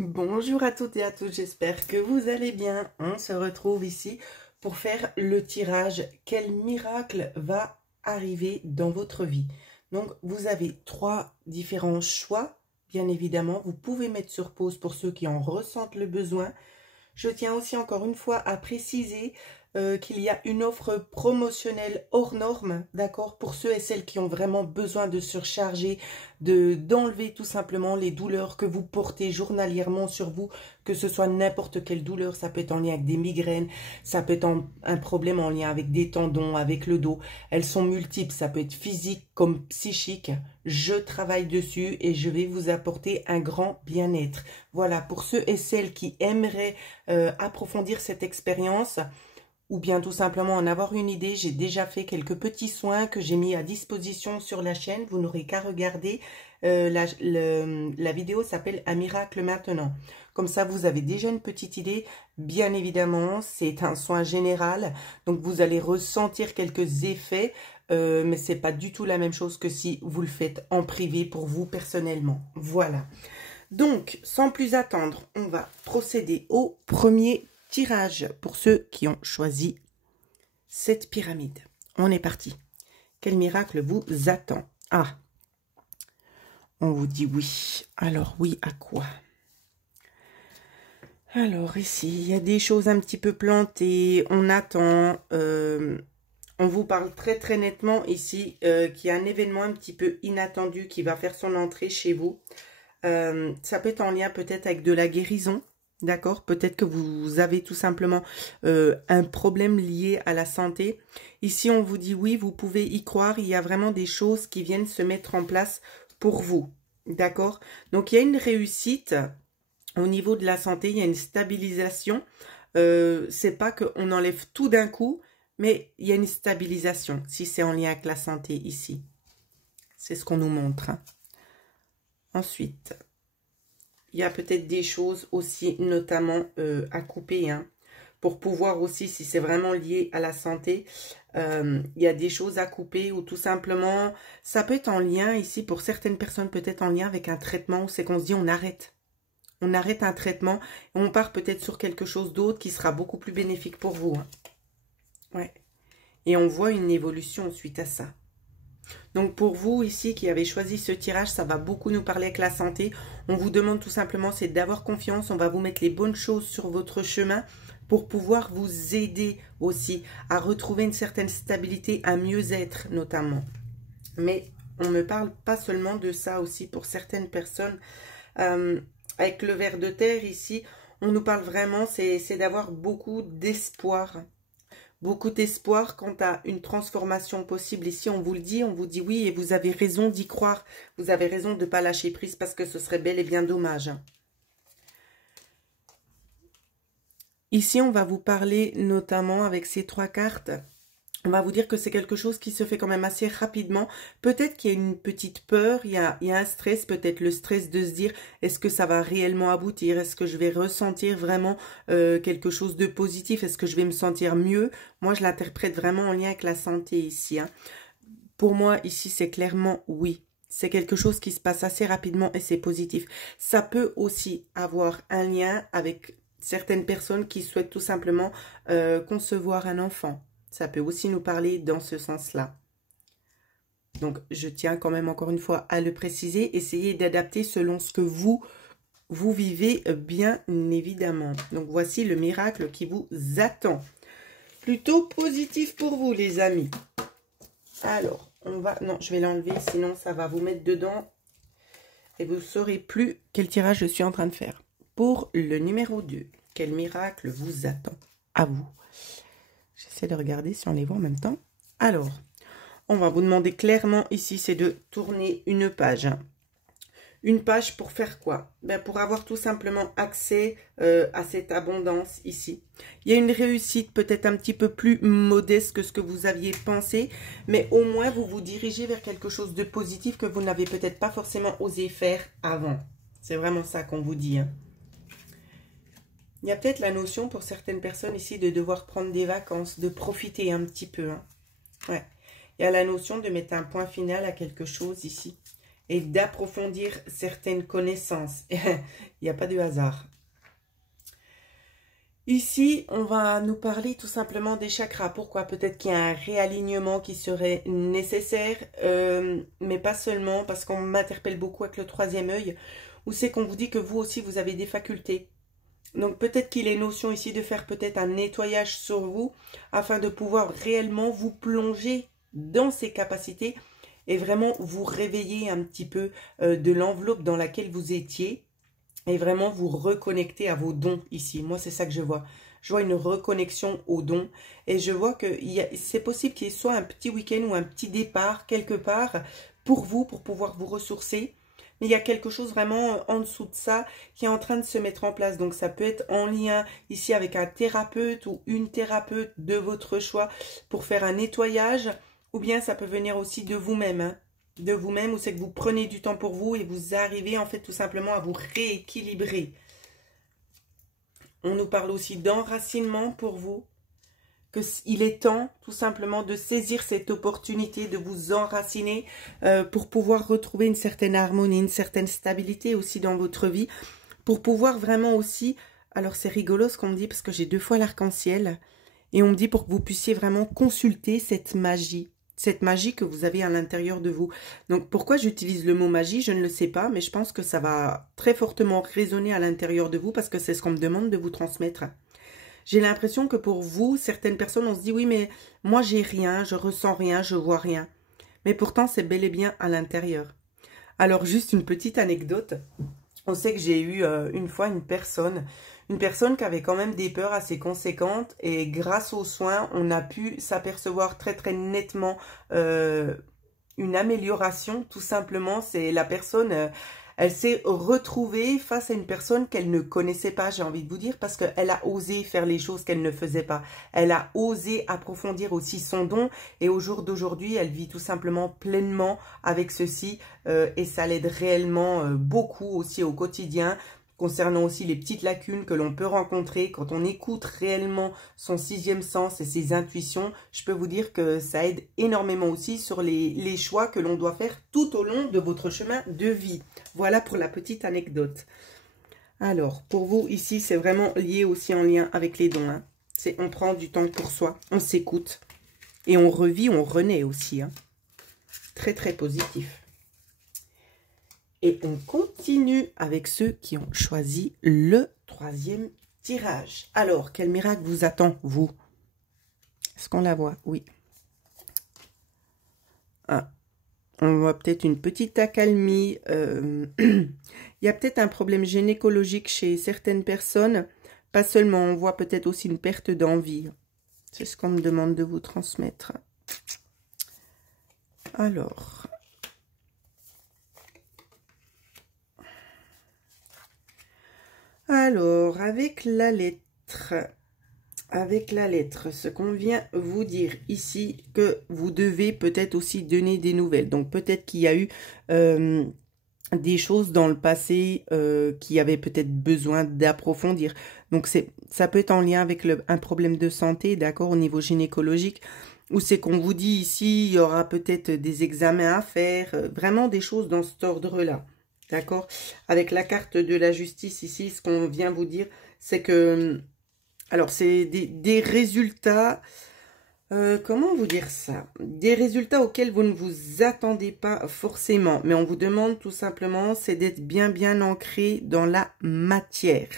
Bonjour à toutes et à tous, j'espère que vous allez bien. On se retrouve ici pour faire le tirage. Quel miracle va arriver dans votre vie? Donc, vous avez trois différents choix, bien évidemment. Vous pouvez mettre sur pause pour ceux qui en ressentent le besoin. Je tiens aussi encore une fois à préciser qu'il y a une offre promotionnelle hors norme, d'accord, pour ceux et celles qui ont vraiment besoin de surcharger, d'enlever tout simplement les douleurs que vous portez journalièrement sur vous, que ce soit n'importe quelle douleur, ça peut être en lien avec des migraines, ça peut être un problème en lien avec des tendons, avec le dos, elles sont multiples, ça peut être physique comme psychique. Je travaille dessus et je vais vous apporter un grand bien-être. Voilà, pour ceux et celles qui aimeraient approfondir cette expérience, ou bien tout simplement en avoir une idée, j'ai déjà fait quelques petits soins que j'ai mis à disposition sur la chaîne. Vous n'aurez qu'à regarder. La vidéo s'appelle Un miracle maintenant. Comme ça, vous avez déjà une petite idée. Bien évidemment, c'est un soin général. Donc, vous allez ressentir quelques effets. Mais c'est pas du tout la même chose que si vous le faites en privé pour vous personnellement. Voilà. Donc, sans plus attendre, on va procéder au premier tirage pour ceux qui ont choisi cette pyramide. On est parti. Quel miracle vous attend? Ah, on vous dit oui. Alors, oui à quoi? Alors, ici, il y a des choses un petit peu plantées. On attend. On vous parle très très nettement ici qu'il y a un événement un petit peu inattendu qui va faire son entrée chez vous. Ça peut être en lien peut-être avec de la guérison, d'accord? Peut-être que vous avez tout simplement un problème lié à la santé. Ici, on vous dit oui, vous pouvez y croire. Il y a vraiment des choses qui viennent se mettre en place pour vous, d'accord? Donc, il y a une réussite au niveau de la santé, il y a une stabilisation. C'est pas qu'on enlève tout d'un coup, mais il y a une stabilisation, si c'est en lien avec la santé ici. C'est ce qu'on nous montre, hein. Ensuite, il y a peut-être des choses aussi, notamment à couper, hein, pour pouvoir aussi, si c'est vraiment lié à la santé, il y a des choses à couper ou tout simplement, ça peut être en lien ici, pour certaines personnes, peut-être en lien avec un traitement où c'est qu'on se dit on arrête. On arrête un traitement et on part peut-être sur quelque chose d'autre qui sera beaucoup plus bénéfique pour vous, hein. Ouais. Et on voit une évolution suite à ça. Donc pour vous ici qui avez choisi ce tirage, ça va beaucoup nous parler avec la santé. On vous demande tout simplement, c'est d'avoir confiance. On va vous mettre les bonnes choses sur votre chemin pour pouvoir vous aider aussi à retrouver une certaine stabilité, un mieux-être notamment. Mais on ne me parle pas seulement de ça aussi pour certaines personnes. Avec le ver de terre ici, on nous parle vraiment, c'est d'avoir beaucoup d'espoir. Beaucoup d'espoir quant à une transformation possible. Ici, on vous le dit, on vous dit oui et vous avez raison d'y croire. Vous avez raison de ne pas lâcher prise parce que ce serait bel et bien dommage. Ici, on va vous parler notamment avec ces trois cartes. On va vous dire que c'est quelque chose qui se fait quand même assez rapidement. Peut-être qu'il y a une petite peur, il y a un stress, peut-être le stress de se dire est-ce que ça va réellement aboutir? Est-ce que je vais ressentir vraiment quelque chose de positif? Est-ce que je vais me sentir mieux? Moi, je l'interprète vraiment en lien avec la santé ici, hein. Pour moi, ici, c'est clairement oui. C'est quelque chose qui se passe assez rapidement et c'est positif. Ça peut aussi avoir un lien avec certaines personnes qui souhaitent tout simplement concevoir un enfant. Ça peut aussi nous parler dans ce sens-là. Donc, je tiens quand même encore une fois à le préciser. Essayez d'adapter selon ce que vous vivez, bien évidemment. Donc, voici le miracle qui vous attend. Plutôt positif pour vous, les amis. Alors, on va... Non, je vais l'enlever, sinon ça va vous mettre dedans. Et vous ne saurez plus quel tirage je suis en train de faire. Pour le numéro 2, quel miracle vous attend? À vous. J'essaie de regarder si on les voit en même temps. Alors, on va vous demander clairement ici, c'est de tourner une page, hein. Une page pour faire quoi? Ben, pour avoir tout simplement accès à cette abondance ici. Il y a une réussite peut-être un petit peu plus modeste que ce que vous aviez pensé, mais au moins vous vous dirigez vers quelque chose de positif que vous n'avez peut-être pas forcément osé faire avant. C'est vraiment ça qu'on vous dit, hein. Il y a peut-être la notion pour certaines personnes ici de devoir prendre des vacances, de profiter un petit peu, hein. Ouais. Il y a la notion de mettre un point final à quelque chose ici. et d'approfondir certaines connaissances. Il n'y a pas de hasard. Ici, on va nous parler tout simplement des chakras. Pourquoi? Peut-être qu'il y a un réalignement qui serait nécessaire, mais pas seulement, parce qu'on m'interpelle beaucoup avec le troisième œil, où c'est qu'on vous dit que vous aussi, vous avez des facultés. Donc peut-être qu'il est notion ici de faire peut-être un nettoyage sur vous, afin de pouvoir réellement vous plonger dans ces capacités, et vraiment vous réveiller un petit peu de l'enveloppe dans laquelle vous étiez, et vraiment vous reconnecter à vos dons ici. Moi, c'est ça que je vois. Je vois une reconnexion aux dons. Et je vois que c'est possible qu'il y ait soit un petit week-end ou un petit départ quelque part pour vous, pour pouvoir vous ressourcer. Mais il y a quelque chose vraiment en dessous de ça qui est en train de se mettre en place. Donc, ça peut être en lien ici avec un thérapeute ou une thérapeute de votre choix pour faire un nettoyage. Ou bien ça peut venir aussi de vous-même, hein. De vous-même, où c'est que vous prenez du temps pour vous et vous arrivez en fait tout simplement à vous rééquilibrer. On nous parle aussi d'enracinement pour vous, qu'il est temps tout simplement de saisir cette opportunité de vous enraciner pour pouvoir retrouver une certaine harmonie, une certaine stabilité aussi dans votre vie, pour pouvoir vraiment aussi, alors c'est rigolo ce qu'on me dit parce que j'ai 2 fois l'arc-en-ciel et on me dit pour que vous puissiez vraiment consulter cette magie que vous avez à l'intérieur de vous. Donc, pourquoi j'utilise le mot magie, je ne le sais pas, mais je pense que ça va très fortement résonner à l'intérieur de vous parce que c'est ce qu'on me demande de vous transmettre. J'ai l'impression que pour vous, certaines personnes, on se dit, oui, mais moi, j'ai rien, je ressens rien, je vois rien. Mais pourtant, c'est bel et bien à l'intérieur. Alors, juste une petite anecdote. On sait que j'ai eu une fois une personne qui avait quand même des peurs assez conséquentes et grâce aux soins, on a pu s'apercevoir très très nettement une amélioration. Tout simplement, c'est la personne, elle s'est retrouvée face à une personne qu'elle ne connaissait pas, j'ai envie de vous dire, parce qu'elle a osé faire les choses qu'elle ne faisait pas. Elle a osé approfondir aussi son don et au jour d'aujourd'hui, elle vit tout simplement pleinement avec ceci et ça l'aide réellement beaucoup aussi au quotidien. Concernant aussi les petites lacunes que l'on peut rencontrer quand on écoute réellement son 6e sens et ses intuitions, je peux vous dire que ça aide énormément aussi sur les choix que l'on doit faire tout au long de votre chemin de vie. Voilà pour la petite anecdote. Alors, pour vous, ici, c'est vraiment lié aussi en lien avec les dons. Hein. On prend du temps pour soi, on s'écoute et on revit, on renaît aussi. Hein. Très, très positif. Et on continue avec ceux qui ont choisi le 3e tirage. Alors, quel miracle vous attend, vous? Est-ce qu'on la voit? Oui. Ah, on voit peut-être une petite accalmie. Il y a peut-être un problème gynécologique chez certaines personnes. Pas seulement, on voit peut-être aussi une perte d'envie. C'est ce qu'on me demande de vous transmettre. Alors... Alors, avec la lettre, ce qu'on vient vous dire ici, que vous devez peut-être aussi donner des nouvelles. Donc, peut-être qu'il y a eu des choses dans le passé qui avaient peut-être besoin d'approfondir. Donc, ça peut être en lien avec un problème de santé, d'accord, au niveau gynécologique, ou c'est qu'on vous dit ici, il y aura peut-être des examens à faire, vraiment des choses dans cet ordre-là. D'accord? Avec la carte de la justice ici, ce qu'on vient vous dire, c'est que... Alors, c'est des résultats... comment vous dire ça? Des résultats auxquels vous ne vous attendez pas forcément. Mais on vous demande tout simplement, c'est d'être bien ancré dans la matière.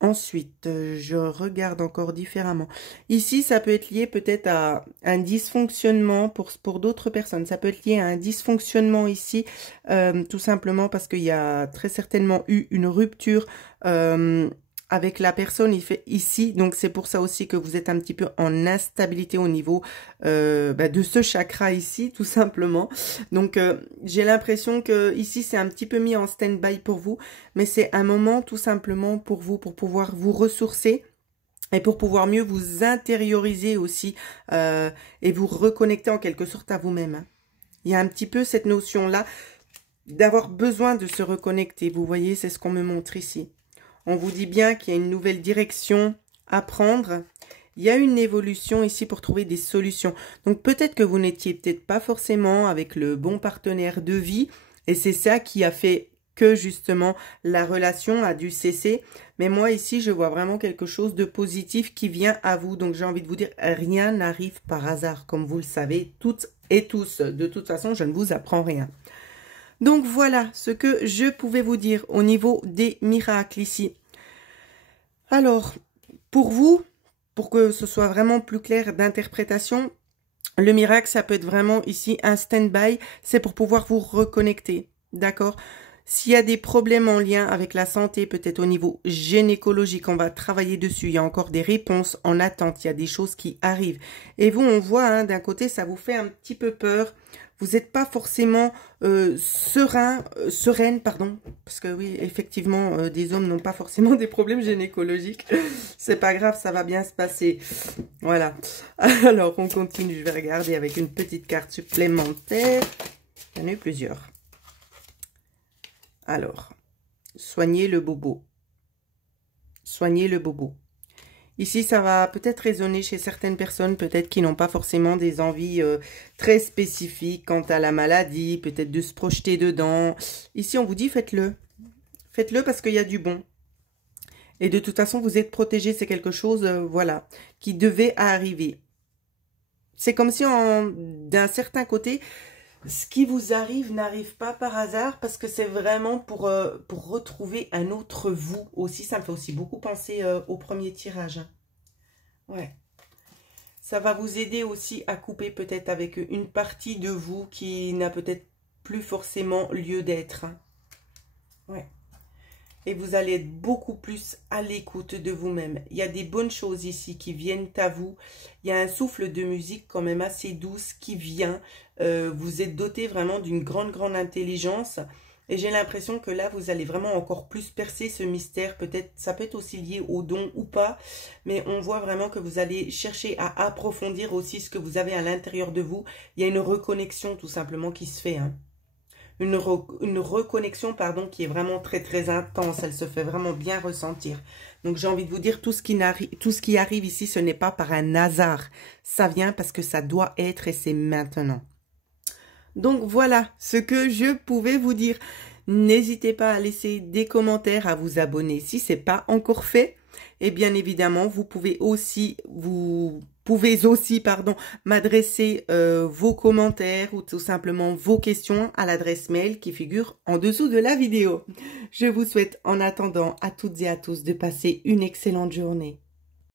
Ensuite, je regarde encore différemment. Ici, ça peut être lié peut-être à un dysfonctionnement pour d'autres personnes. Ça peut être lié à un dysfonctionnement ici, tout simplement parce qu'il y a très certainement eu une rupture avec la personne ici. Donc, c'est pour ça aussi que vous êtes un petit peu en instabilité au niveau de ce chakra ici, tout simplement. Donc, j'ai l'impression que ici, c'est un petit peu mis en stand-by pour vous. Mais c'est un moment tout simplement pour vous, pour pouvoir vous ressourcer. Et pour pouvoir mieux vous intérioriser aussi et vous reconnecter en quelque sorte à vous-même. Hein. Il y a un petit peu cette notion-là d'avoir besoin de se reconnecter. Vous voyez, c'est ce qu'on me montre ici. On vous dit bien qu'il y a une nouvelle direction à prendre. il y a une évolution ici pour trouver des solutions. Donc peut-être que vous n'étiez peut-être pas forcément avec le bon partenaire de vie et c'est ça qui a fait que justement la relation a dû cesser. Mais moi ici, je vois vraiment quelque chose de positif qui vient à vous. Donc j'ai envie de vous dire, rien n'arrive par hasard, comme vous le savez, toutes et tous. De toute façon, je ne vous apprends rien. Donc voilà ce que je pouvais vous dire au niveau des miracles ici. Alors, pour vous, pour que ce soit vraiment plus clair d'interprétation, le miracle, ça peut être vraiment ici un stand-by, c'est pour pouvoir vous reconnecter, d'accord? S'il y a des problèmes en lien avec la santé, peut-être au niveau gynécologique, on va travailler dessus. Il y a encore des réponses en attente, il y a des choses qui arrivent. Et vous, on voit, hein, d'un côté, ça vous fait un petit peu peur. Vous n'êtes pas forcément sereine, pardon, parce que oui, effectivement, des hommes n'ont pas forcément des problèmes gynécologiques. C'est pas grave, ça va bien se passer. Voilà. Alors, on continue. Je vais regarder avec une petite carte supplémentaire. Il y en a eu plusieurs. Alors, soignez le bobo. Soignez le bobo. Ici, ça va peut-être résonner chez certaines personnes, peut-être qui n'ont pas forcément des envies très spécifiques quant à la maladie, peut-être de se projeter dedans. Ici, on vous dit, faites-le. Faites-le parce qu'il y a du bon. Et de toute façon, vous êtes protégé, c'est quelque chose, voilà, qui devait arriver. C'est comme si, d'un certain côté, ce qui vous arrive n'arrive pas par hasard parce que c'est vraiment pour retrouver un autre vous aussi. Ça me fait aussi beaucoup penser au premier tirage. Ouais. Ça va vous aider aussi à couper peut-être avec une partie de vous qui n'a peut-être plus forcément lieu d'être. Ouais. Et vous allez être beaucoup plus à l'écoute de vous-même. Il y a des bonnes choses ici qui viennent à vous. Il y a un souffle de musique quand même assez douce qui vient. Vous êtes doté vraiment d'une grande intelligence. Et j'ai l'impression que là, vous allez vraiment encore plus percer ce mystère. Peut-être, ça peut être aussi lié au don ou pas. Mais on voit vraiment que vous allez chercher à approfondir aussi ce que vous avez à l'intérieur de vous. Il y a une reconnexion tout simplement qui se fait, hein. Une reconnexion, pardon, qui est vraiment très intense. Elle se fait vraiment bien ressentir. Donc, j'ai envie de vous dire, tout ce qui arrive ici, ce n'est pas par un hasard. Ça vient parce que ça doit être et c'est maintenant. Donc, voilà ce que je pouvais vous dire. N'hésitez pas à laisser des commentaires, à vous abonner si ce n'est pas encore fait. Et bien évidemment, vous pouvez aussi m'adresser vos commentaires ou tout simplement vos questions à l'adresse mail qui figure en dessous de la vidéo. Je vous souhaite en attendant à toutes et à tous de passer une excellente journée.